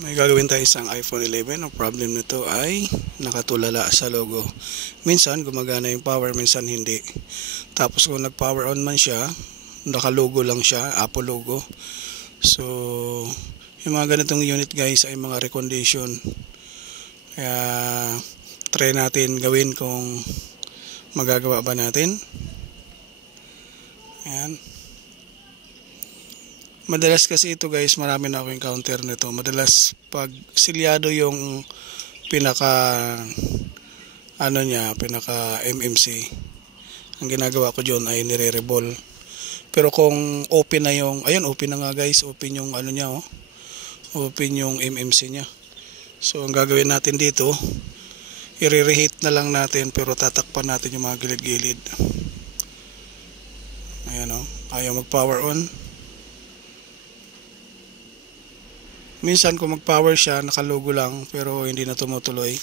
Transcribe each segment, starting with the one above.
May gagawin tayo isang iPhone 11. Ang problem nito ay nakatulala sa logo. Minsan gumagana yung power, minsan hindi. Tapos kung nag-power on man siya, nakalogo lang siya, Apple logo. So, yung mga ganitong unit guys ay mga recondition. Kaya, try natin gawin kung magagawa ba natin. Ayan. Madalas kasi ito guys, marami na ako encounter nito. Madalas pag silyado yung pinaka pinaka MMC, ang ginagawa ko diyon ay nire-reball. Pero kung open na yung, ayun, open na nga guys, open yung niya, open yung MMC niya. So ang gagawin natin dito, i-reheat na lang natin pero tatakpan natin yung mga gilid-gilid. Ayan ayaw mag-power on. Minsan kung mag-power siya, nakalogo lang pero hindi na tumutuloy.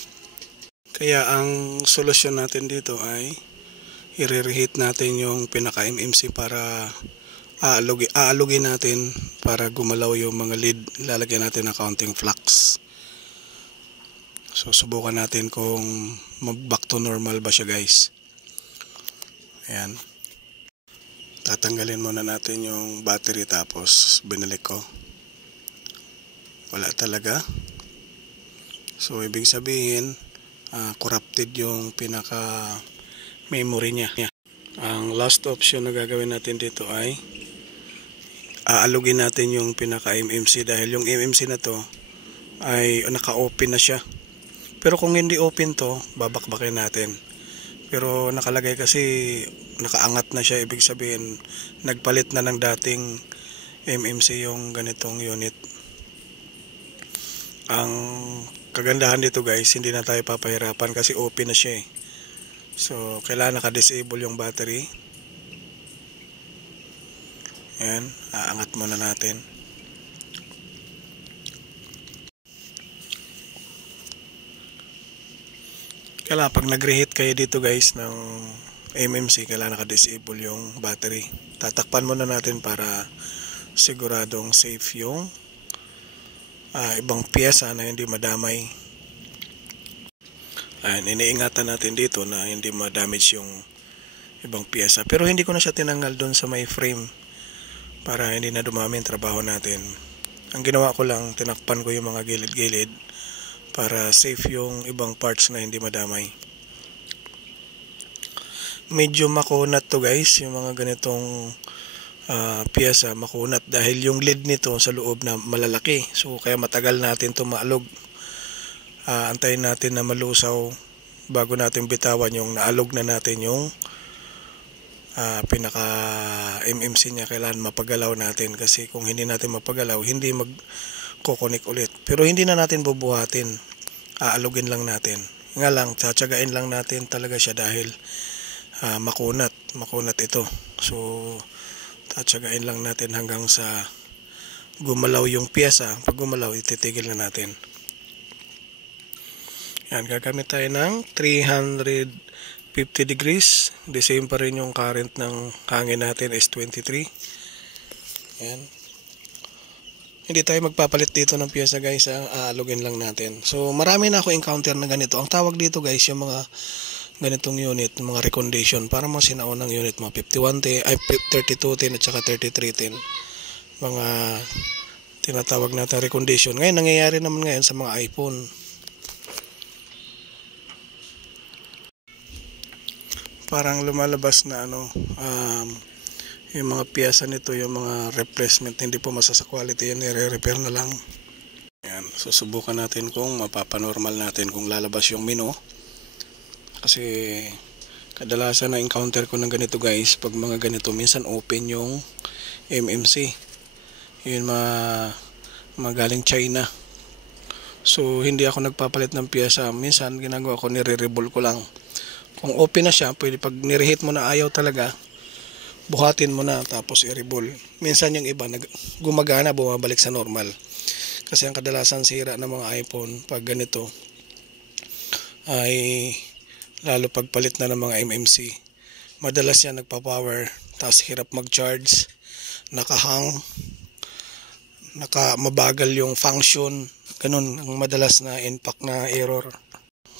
Kaya ang solusyon natin dito ay i-reheat natin yung pinaka-MMC para aalugin natin para gumalaw yung mga lead. Lalagyan natin ng counting flux. So subukan natin kung mag-back to normal ba siya guys. Ayan. Tatanggalin muna natin yung battery tapos binalik ko. Wala talaga. So ibig sabihin corrupted yung pinaka memory niya. Ang last option na gagawin natin dito ay aalugin natin yung pinaka MMC dahil yung MMC na to ay naka-open na siya. Pero kung hindi open to, babakbakin natin. Pero nakalagay kasi nakaangat na siya, ibig sabihin nagpalit na ng dating MMC yung ganitong unit. Ang kagandahan dito guys, hindi na tayo papahirapan kasi open na siya . So kailangan naka-disable yung battery. Ayan, aangat muna natin. Kailangan pag nag-reheat kayo dito guys ng MMC, kailangan naka-disable yung battery. Tatakpan muna natin para siguradong safe yung ibang piyesa na hindi madamay. Ayan, iniingatan natin dito na hindi ma-damage yung ibang piyesa. Pero hindi ko na siya tinanggal doon sa may frame para hindi na dumami ang trabaho natin. Ang ginawa ko lang, tinakpan ko yung mga gilid-gilid para safe yung ibang parts na hindi madamay. Medyo makunat to guys, yung mga ganitong piyesa, makunat dahil yung lid nito sa loob na malalaki. So kaya matagal natin ito maalog. Antayin natin na malusaw bago natin bitawan yung naalog na natin yung pinaka MMC niya. Kailangan mapagalaw natin kasi kung hindi natin mapagalaw, hindi magkukunik ulit. Pero hindi na natin bubuhatin, aalugin lang natin. Nga lang, tsatsagain lang natin talaga siya dahil makunat ito. So tatsagain lang natin hanggang sa gumalaw yung piyesa. Pag gumalaw, ititigil na natin. Yan, gagamit tayo ng 350 degrees. The same pa rin yung current ng hangin natin is 23. Yan. Hindi tayo magpapalit dito ng piyesa guys. Aalugin lang natin. So marami na ako encounter na ganito. Ang tawag dito guys, yung mga ganitong unit, mga recondition, para mga sinaunang unit, mga 5110, 3210 at saka 3310. Mga tinatawag natin recondition. Ngayon, nangyayari naman ngayon sa mga iPhone. Parang lumalabas na yung mga piyesa nito, yung mga replacement, hindi po masasa quality, yan, nire-repair na lang. Ayan, susubukan natin kung mapapanormal natin kung lalabas yung menu. Kasi kadalasan na encounter ko ng ganito guys, pag mga ganito minsan open yung MMC. Yun magaling China. So hindi ako nagpapalit ng piyesa. Minsan ginagawa ko, nire-reball ko lang. Kung open na siya, pwede pag nireheat mo na ayaw talaga, buhatin mo na tapos i-reball. Minsan yung iba gumagana, bumabalik sa normal. Kasi ang kadalasan sira ng mga iPhone pag ganito ay lalo pagpalit na ng mga MMC, madalas yan nagpa-power, tapos hirap mag-charge, nakahang, mabagal yung function. Ganun ang madalas na impact na error.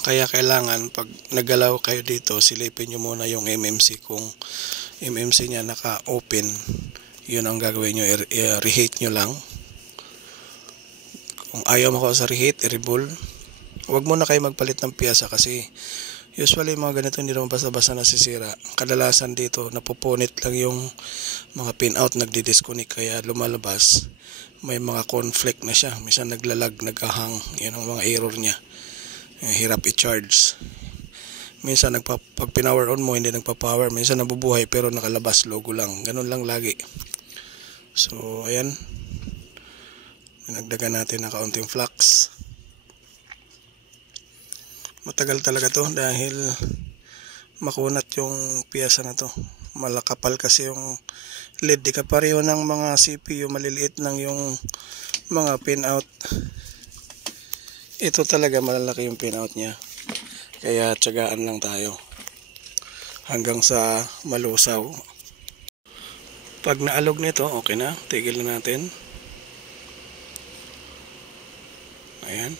Kaya kailangan pag nagalaw kayo dito, silipin nyo muna yung MMC. Kung MMC niya naka-open, yun ang gagawin nyo, reheat nyo lang. Kung ayaw mo sa reheat, i-reball. Huwag muna kayo magpalit ng piyasa kasi usually mga ganito hindi naman basta-basta nasisira. Kadalasan dito napupunit lang yung mga pinout, nagdi-disconnect kaya lumalabas. May mga conflict na siya. Minsan naglalag, nagkahang. Yan ang mga error niya. Hirap i-charge. Minsan pag pinower on mo hindi nagpa-power. Minsan nabubuhay pero nakalabas logo lang. Ganun lang lagi. So ayan. Nagdagan natin ng kaunting flux. Matagal talaga to dahil makunat yung piyasa na to. Malakapal kasi yung LED. Di kapareho ng mga CPU, maliliit lang yung mga pinout. Ito talaga malalaki yung pinout niya. Kaya tiyagaan lang tayo hanggang sa malusaw. Pag naalog nito, okay na. Tigil na natin. Ayan.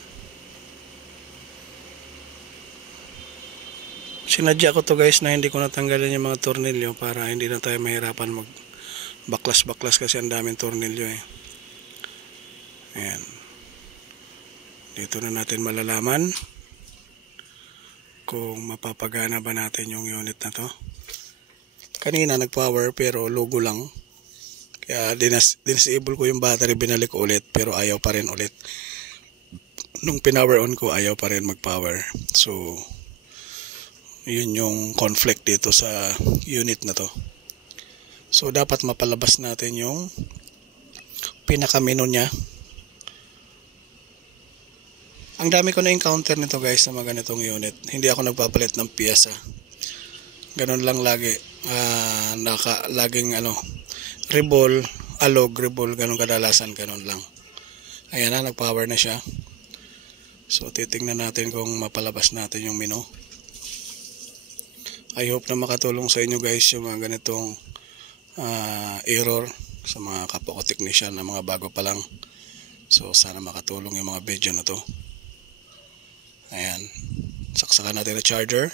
Sinadya ko to guys na hindi ko natanggalan yung mga tornilyo para hindi na tayo mahirapan mag baklas-baklas kasi ang daming tornilyo eh. Ayan. Dito na natin malalaman kung mapapagana ba natin yung unit na to. Kanina nag-power pero logo lang. Kaya disable ko yung battery, binalik ko ulit pero ayaw pa rin ulit. Nung pinower on ko ayaw pa rin mag-power. So yun yung conflict dito sa unit na to. So dapat mapalabas natin yung pinaka-menu niya. Ang dami ko na encounter nito guys sa mga ganitong unit. Hindi ako nagpapalit ng piyesa. Ganun lang lagi. Laging reball, alog, reball, ganun kadalasan, ganun lang. Ayan na, nag-power na siya. So titingnan natin kung mapalabas natin yung menu. I hope na makatulong sa inyo guys yung mga ganitong error sa mga kapwa ko technician na mga bago pa lang. So sana makatulong yung mga video na to. Ayan. Saksakan natin na charger.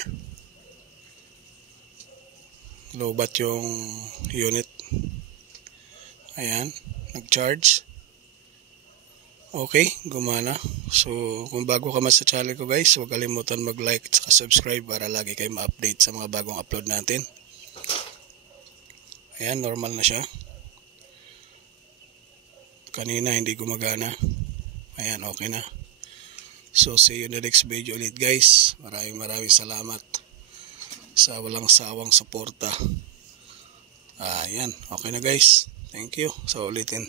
Lobat yung unit. Ayan. Nag-charge. Okay, gumana. So, kung bago ka man sa channel ko guys, huwag kalimutan mag-like at subscribe para lagi kayo ma-update sa mga bagong upload natin. Ayan, normal na siya. Kanina hindi gumagana. Ayan, okay na. So, see you in the next video ulit guys. Maraming salamat sa walang sawang suporta. Ayan, okay na guys. Thank you. So, ulitin.